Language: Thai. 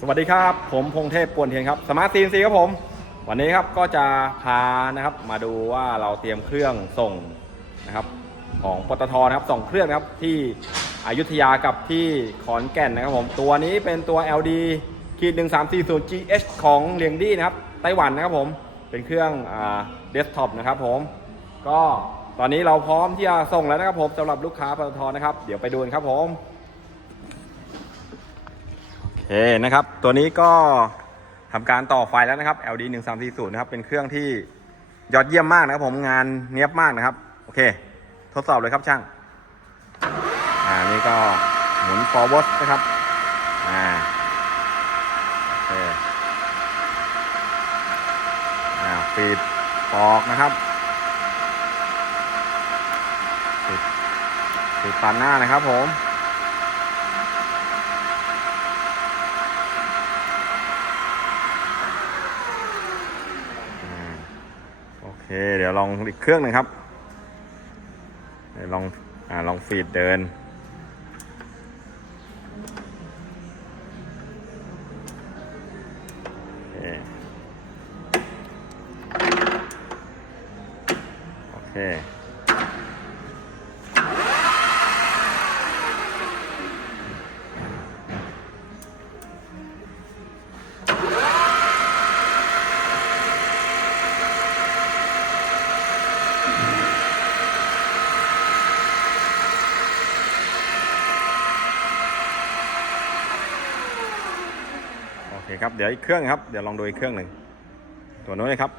สวัสดีครับ ผมพงเทพปวนเทียนครับสมาร์ทซีนซีครับผม วันนี้ครับก็จะพานะครับมาดูว่าเราเตรียมเครื่องส่งนะครับของปตทนะครับส่งเครื่องนะครับที่อยุธยากับที่ขอนแก่นนะครับผมตัวนี้เป็นตัว LD ขีด1340 GH ของเลียงดี้นะครับไต้หวันนะครับผมเป็นเครื่องเดสก์ท็อปนะครับผมก็ตอนนี้เราพร้อมที่จะส่งแล้วนะครับผมสำหรับลูกค้าปตทนะครับ เดี๋ยวไปดูนครับผม เคนะครับ ตัวนี้ก็ทำการต่อไฟแล้วนะครับ LD 1 3 4 0นะครับ เป็นเครื่องที่ยอดเยี่ยมมากนะครับ ผมงานเนี้ยบมากนะครับ โอเค ทดสอบเลยครับช่าง อ่า นี่ก็หมุน forward นะครับ อ่าโอเคอ่าฟีดปอกนะครับฟีดฟีดตันหน้านะครับผม อืมโอ เค เดี๋ยวลองอีกเครื่องหนึ่งครับเดี๋ยวลองอ่าลองฟีดเดิน โอเค เคครับ เดี๋ยวอีกเครื่องครับ เดี๋ยวลองดูอีกเครื่องหนึ่งตัวนู้นเลยครับ